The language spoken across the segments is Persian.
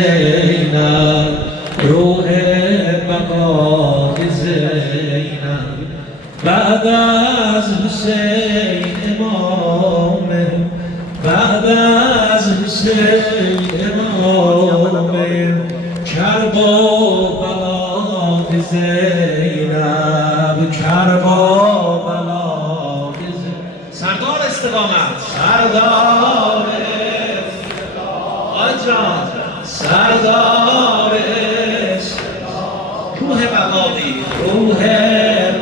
زینب روح بقا زینب بعد از حسین امامه بعد از حسین امامه کرب و بلا زینب کرب و بلا سردار استقامت سردار آجان سردار روح بقایی روح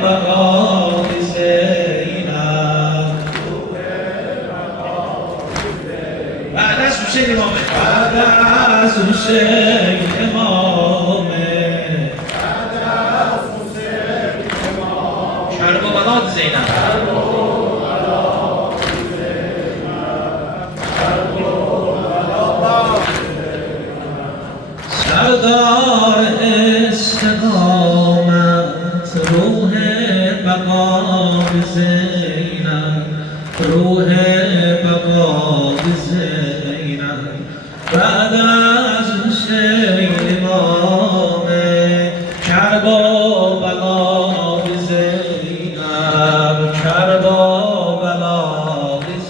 بقایی زینب بعد از حسین امامه بعد از حسین امامه کرب و بلاد زینب سردار استقامت روح بقا زینب روح بقا زینب بعد از حسین امامه کرب و بلا زینب کرب و بلا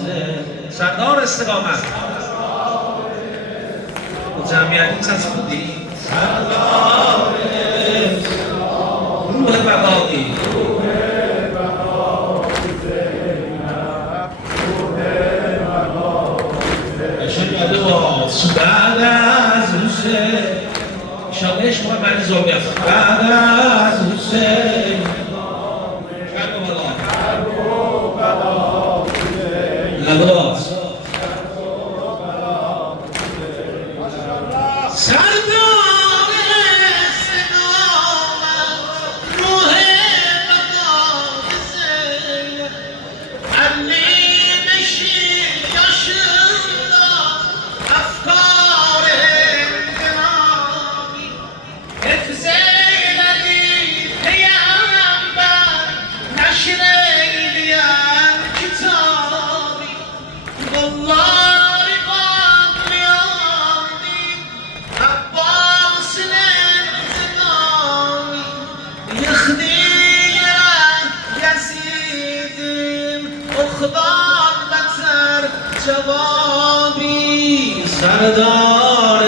زینب سردار استقامت جمعیت از خودی سردار روح بقایی بعد از حسین شبهش مهم برای زوگه بعد از حسین کرب و بلا سردار استقامت روح بقای زینب علی نشین yaşında افکار انقلابی حفظ ایلدی پیغمبر نشر ایلیم کتابی والله خدا بتر جوابی سردار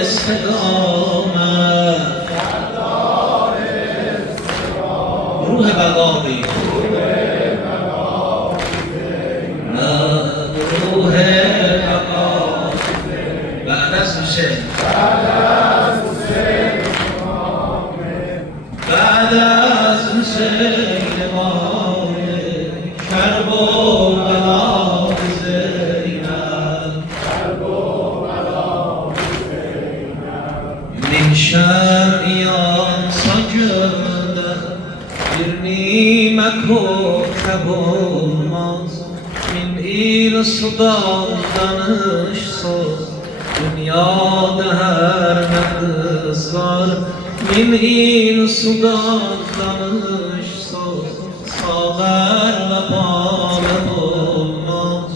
استقامت روح بقایی روح بقایی بعد از حسین بعد از حسین امامه کرب و بلا زینب min şer'iyan sacıda bir nimet kokab olmaz min il sudan danışsız dünyada her ne kız var min il sudan danışsız sağlarla bağlı olmaz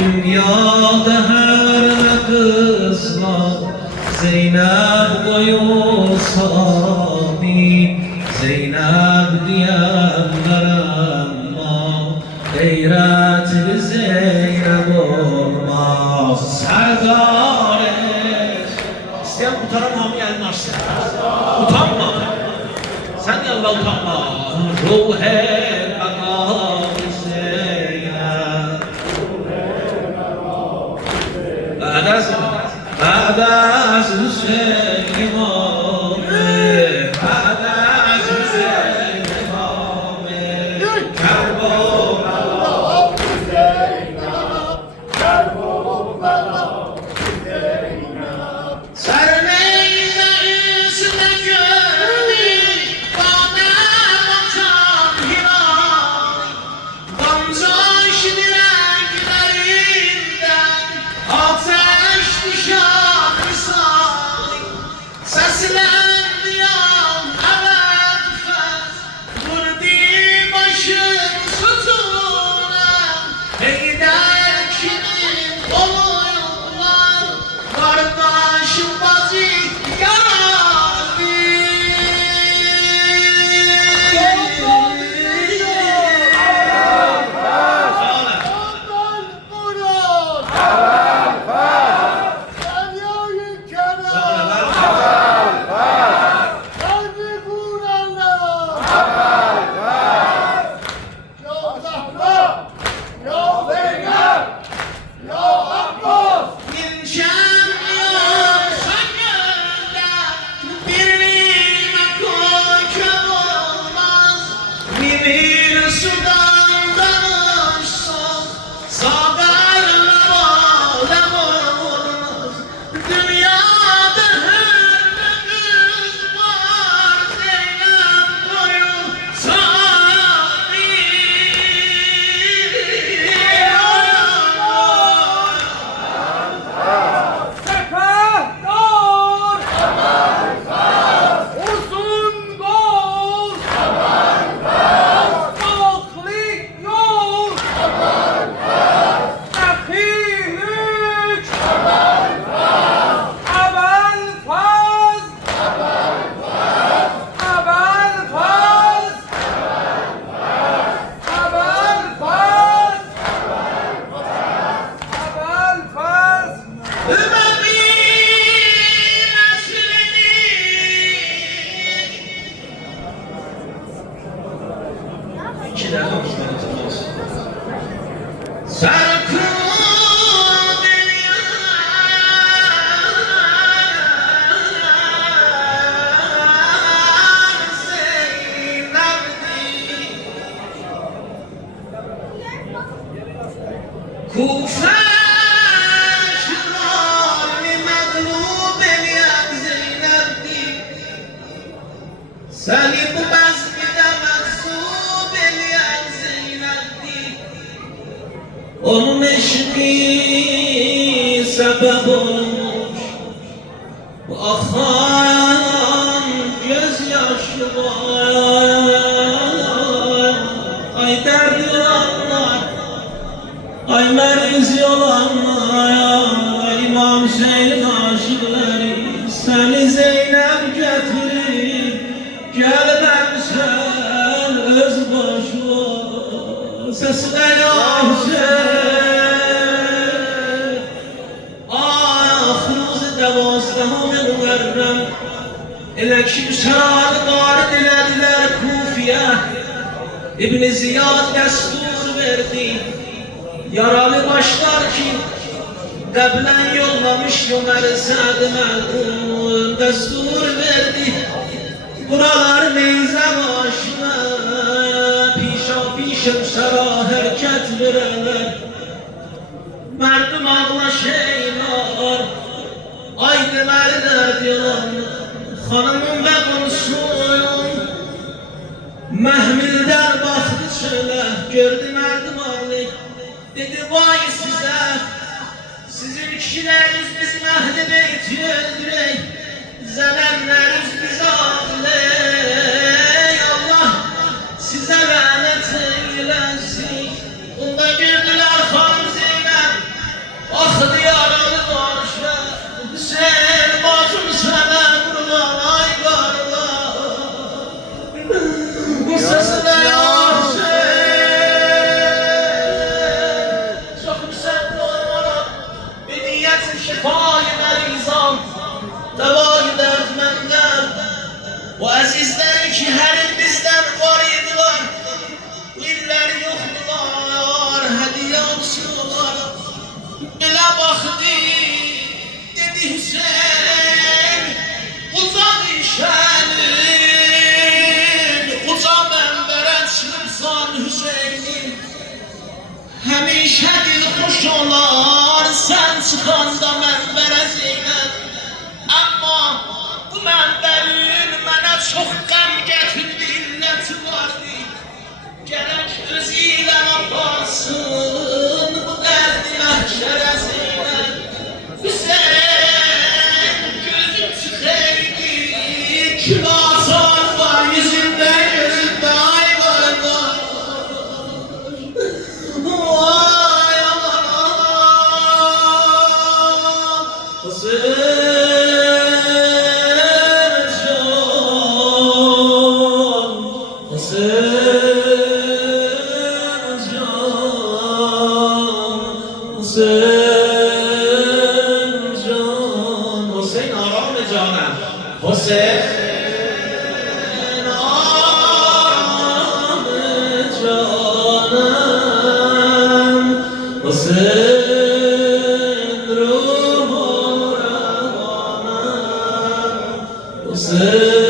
dünyada her ne kız var Zeynep boyu sami Zeynep diyenler ama gayretli Zeynep olmaz Serdar İsteyen utanamam gelmezsin Utanma Sen yallah utanma Ruhe baqai Zeynep بعد از حسین امامه بعد از حسین امامه کرب و بلا زینب کرب و بلا زینب سر نیزه اسم گلی با نماتم هیرانی بانزاش درنگلerinden آتش düşer misali ses sebep olmuş bu akan gözyaşı var. Ay derdi olanlar, ay meriz yolanlar, ay İmam Hüseyin aşıkları seni Zeynep getirip gelmemsen öz başına sesine ya Hüseyin. Ah roz devazdeha Muharrem ele ki şad varid elediler Kufiye. İbn Ziyad destur verdi, yaralı başlar ki Qəblen yollamış Ömer Sa'd Məl'un destur verdi. Buralar neyze başına pişa pişim şara hareket verenler. Merdum ağla şeyler, ay demerine dilan hanımın ve konuşun. Məhmildən baxdı çölə, gördü mərdim ağlı. Dedi vay size, sizin kişileriniz bizim əhl-i beyti öldürək, zələmləriniz bizi ağlı. Allah size lənət eyləsin. Bunda gördülər xanım Zeynep, baxdı yaralı başa. Hüseyin bacım sənə qurban ay qarlar. Bu sesine ya Hüseyin, çok müsebbi olmalı. Bir niyetin şifayı merizan, devayı dertmenden. Bu azizler ki her il bizden var idiler, bu iller yoktular, hediye olsunlar. Bile baktı, dedi Hüseyin, uzak işenin, uzak mənbərə çıxıbsan Hüseynin. Həmişə dil xoş olar, sən çıxanda mənbərə Zeynəb. Amma bu mənbərin mənə çox qəm gətirdi, illəti vardı. Gərək özü ilə aparsın bu dərdi məhşərə Zeynəb. Hüseyin gözün çıxaydı, kilasar var yüzünde gözünde ay var var. Vay aman aman Hüseyin can, Hüseyin can, Hüseyin can. Hüseyin aram canım, Hüseyin aram canım, Hüseyin ruhum revanım, Hüseyin